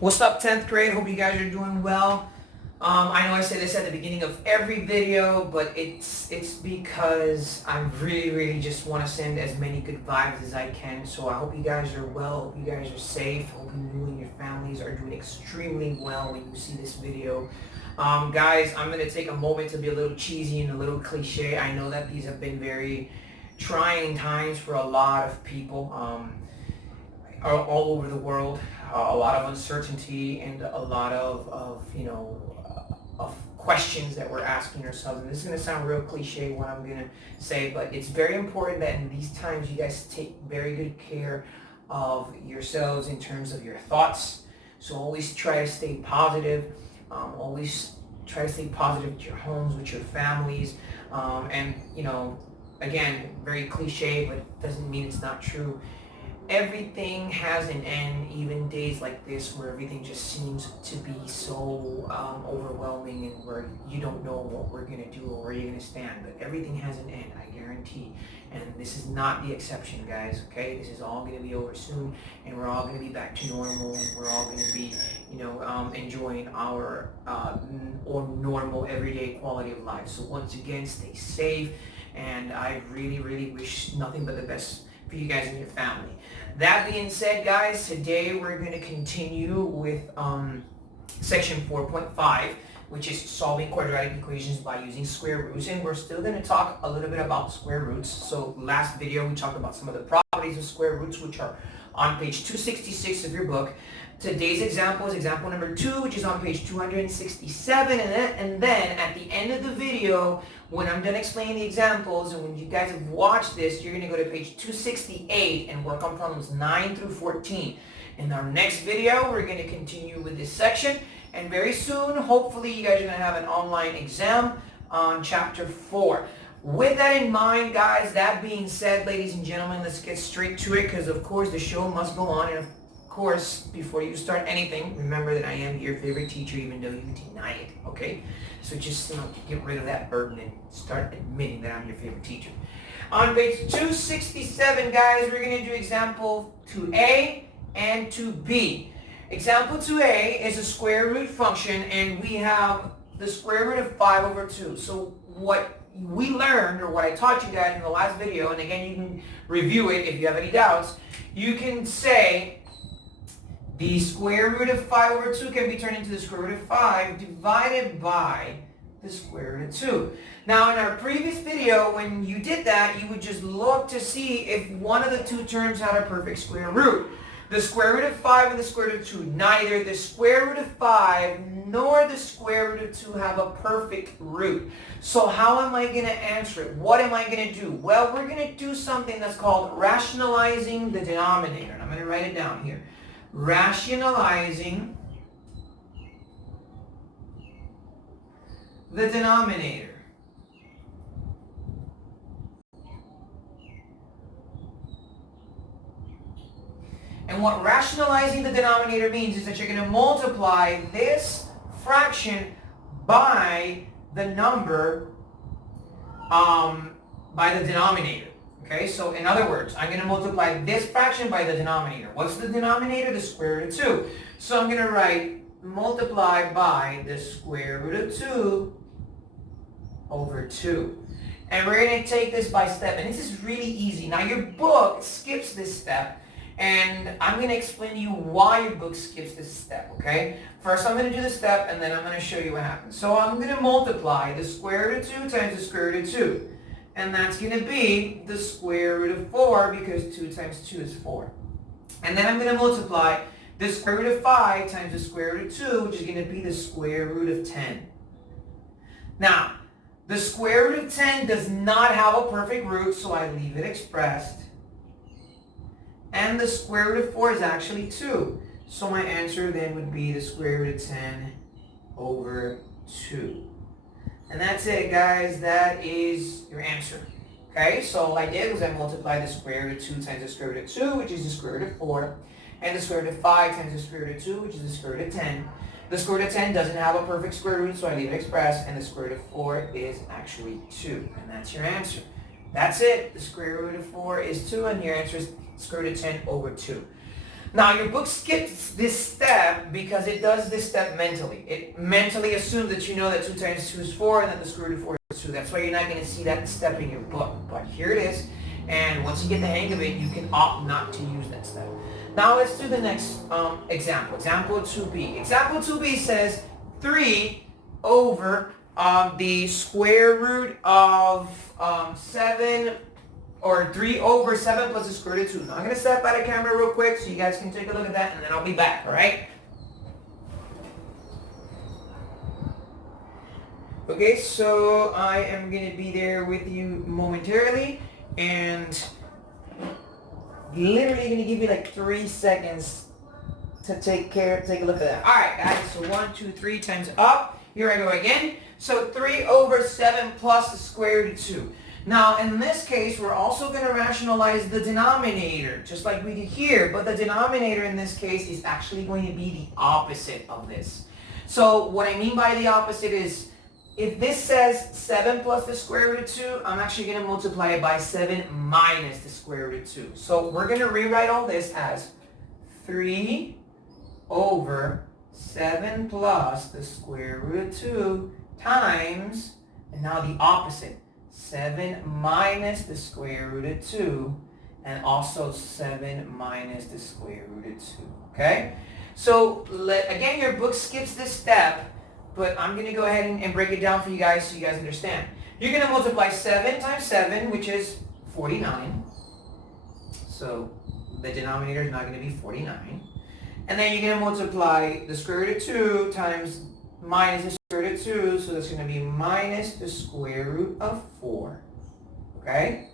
What's up, 10th grade? Hope you guys are doing well. I know I say this at the beginning of every video, but it's because I really just want to send as many good vibes as I can. So I hope you guys are well. Hope you guys are safe. Hope you and your families are doing extremely well when you see this video. Guys, I'm going to take a moment to be a little cheesy and a little cliche. I know that these have been very trying times for a lot of people. All over the world, a lot of uncertainty and a lot of questions that we're asking ourselves. And this is going to sound real cliche what I'm going to say, but it's very important that in these times you guys take very good care of yourselves in terms of your thoughts. So always try to stay positive. Always try to stay positive with your homes, with your families, and again, very cliche, but it doesn't mean it's not true. Everything has an end, even days like this where everything just seems to be so overwhelming and where you don't know what we're going to do or where you're going to stand. But everything has an end, I guarantee. And this is not the exception, guys, okay? This is all going to be over soon, and we're all going to be back to normal, and we're all going to be, enjoying our normal, everyday quality of life. So once again, stay safe, and I really wish nothing but the best for you guys and your family. That being said, guys, today we're going to continue with section 4.5, which is solving quadratic equations by using square roots, and we're still going to talk a little bit about square roots. So last video we talked about some of the properties of square roots, which are on page 266 of your book. Today's example is example number 2, which is on page 267, and then at the end of the video, when I'm done explaining the examples, and when you guys have watched this, you're going to go to page 268 and work on problems 9 through 14. In our next video, we're going to continue with this section, and very soon, hopefully, you guys are going to have an online exam on chapter 4. With that in mind, guys, that being said, ladies and gentlemen, let's get straight to it, because of course the show must go on, and of course, before you start anything, remember that I am your favorite teacher, even though you deny it, okay? So just get rid of that burden and start admitting that I'm your favorite teacher. On page 267, guys, we're going to do example 2a and 2b. Example 2a is a square root function, and we have the square root of 5 over 2. So what we learned, or what I taught you guys in the last video, and again, you can review it if you have any doubts, you can say the square root of 5 over 2 can be turned into the square root of 5 divided by the square root of 2. Now, in our previous video, when you did that, you would just look to see if one of the two terms had a perfect square root. The square root of 5 and the square root of 2. Neither the square root of 5 nor the square root of 2 have a perfect root. So how am I going to answer it? What am I going to do? Well, we're going to do something that's called rationalizing the denominator. And I'm going to write it down here. Rationalizing the denominator. And what rationalizing the denominator means is that you're going to multiply this fraction by the number, by the denominator. Okay, so in other words, I'm going to multiply this fraction by the denominator. What's the denominator? The square root of 2. So I'm going to write multiply by the square root of 2 over 2. And we're going to take this by step. And this is really easy. Now your book skips this step. And I'm going to explain to you why your book skips this step, okay? First I'm going to do the step, and then I'm going to show you what happens. So I'm going to multiply the square root of 2 times the square root of 2. And that's going to be the square root of 4, because 2 times 2 is 4. And then I'm going to multiply the square root of 5 times the square root of 2, which is going to be the square root of 10. Now, the square root of 10 does not have a perfect root, so I leave it expressed. And the square root of 4 is actually 2. So my answer then would be the square root of 10 over 2. And that's it, guys. That is your answer. Okay, so all I did was I multiplied the square root of 2 times the square root of 2, which is the square root of 4, and the square root of 5 times the square root of 2, which is the square root of 10. The square root of 10 doesn't have a perfect square root, so I leave it expressed, and the square root of 4 is actually 2. And that's your answer. That's it. The square root of 4 is 2, and your answer is square root of 10 over 2. Now your book skips this step because it does this step mentally. It mentally assumes that you know that 2 times 2 is 4 and that the square root of 4 is 2. That's why you're not going to see that step in your book. But here it is. And once you get the hang of it, you can opt not to use that step. Now let's do the next example. Example 2b. Example 2b says 3 over the square root of 7, or 3 over 7 plus the square root of 2. Now I'm going to step out of camera real quick so you guys can take a look at that, and then I'll be back, all right? Okay, so I am going to be there with you momentarily, and literally going to give you like 3 seconds to take a look at that. All right, guys, so 1, 2, 3 times up. Here I go again. So 3 over 7 plus the square root of 2. Now, in this case, we're also going to rationalize the denominator, just like we did here, but the denominator in this case is actually going to be the opposite of this. So what I mean by the opposite is, if this says 7 plus the square root of 2, I'm actually going to multiply it by 7 minus the square root of 2. So we're going to rewrite all this as 3 over 7 plus the square root of 2 times, and now the opposite, 7 minus the square root of 2, and also 7 minus the square root of 2, okay? So, again, your book skips this step, but I'm going to go ahead and break it down for you guys so you guys understand. You're going to multiply 7 times 7, which is 49. So, the denominator is not going to be 49. And then you're going to multiply the square root of 2 times minus the square root of 2, so that's going to be minus the square root of 4, okay?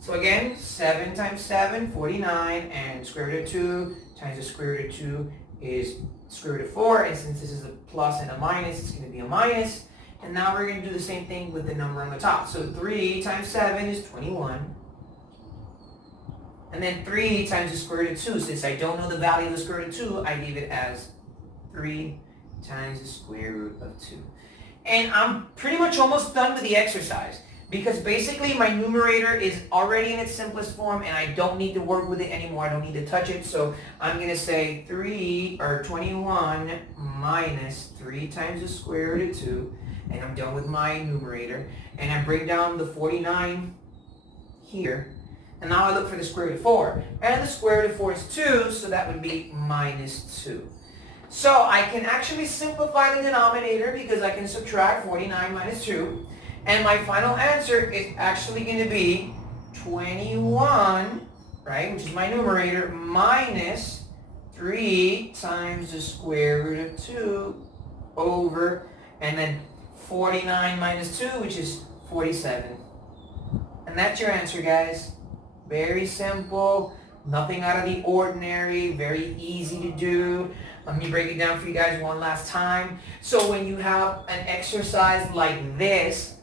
So again, 7 times 7, 49, and square root of 2 times the square root of 2 is square root of 4, and since this is a plus and a minus, it's going to be a minus. And now we're going to do the same thing with the number on the top. So 3 times 7 is 21. And then 3 times the square root of 2, since I don't know the value of the square root of 2, I leave it as 3 times the square root of 2. And I'm pretty much almost done with the exercise because basically my numerator is already in its simplest form and I don't need to work with it anymore. I don't need to touch it. So I'm going to say 21 minus 3 times the square root of 2, and I'm done with my numerator. And I bring down the 49 here. And now I look for the square root of 4. And the square root of 4 is 2, so that would be minus 2. So I can actually simplify the denominator because I can subtract 49 minus 2. And my final answer is actually going to be 21, right, which is my numerator, minus 3 times the square root of 2 over, and then 49 minus 2, which is 47. And that's your answer, guys. Very simple, nothing out of the ordinary, very easy to do. Let me break it down for you guys one last time. So when you have an exercise like this,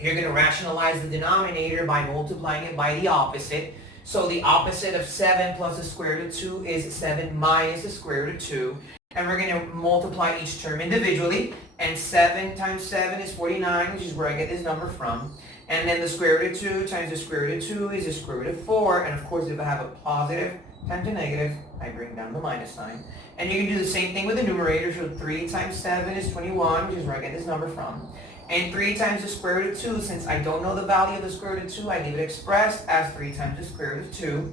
you're going to rationalize the denominator by multiplying it by the opposite. So the opposite of 7 plus the square root of 2 is 7 minus the square root of 2. And we're going to multiply each term individually. And 7 times 7 is 49, which is where I get this number from. And then the square root of 2 times the square root of 2 is the square root of 4. And of course, if I have a positive times a negative, I bring down the minus sign. And you can do the same thing with the numerator. So 3 times 7 is 21, which is where I get this number from. And 3 times the square root of 2, since I don't know the value of the square root of 2, I leave it expressed as 3 times the square root of 2.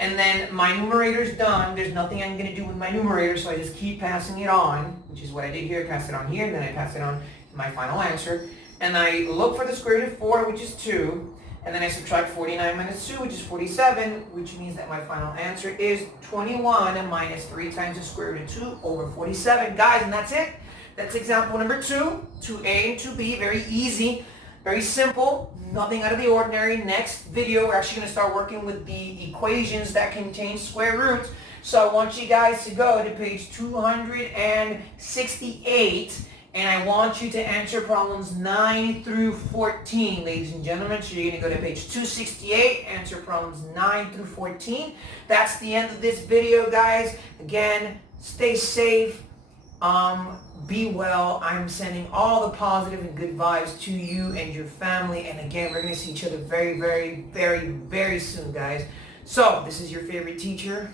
And then my numerator is done. There's nothing I'm going to do with my numerator, so I just keep passing it on, which is what I did here. I pass it on here, and then I pass it on to my final answer. And I look for the square root of 4, which is 2. And then I subtract 49 minus 2, which is 47, which means that my final answer is 21 minus 3 times the square root of 2 over 47. Guys, and that's it. That's example number 2, 2A and 2B. Very easy, very simple, nothing out of the ordinary. Next video, we're actually going to start working with the equations that contain square roots. So I want you guys to go to page 268. And I want you to answer problems 9 through 14, ladies and gentlemen. So you're going to go to page 268, answer problems 9 through 14. That's the end of this video, guys. Again, stay safe. Be well. I'm sending all the positive and good vibes to you and your family. And again, we're going to see each other very, very, very, very soon, guys. So this is your favorite teacher,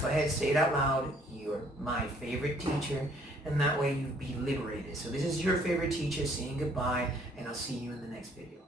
Go ahead, say it out loud. You're my favorite teacher, and that way you'll be liberated. So this is your favorite teacher saying goodbye, and I'll see you in the next video.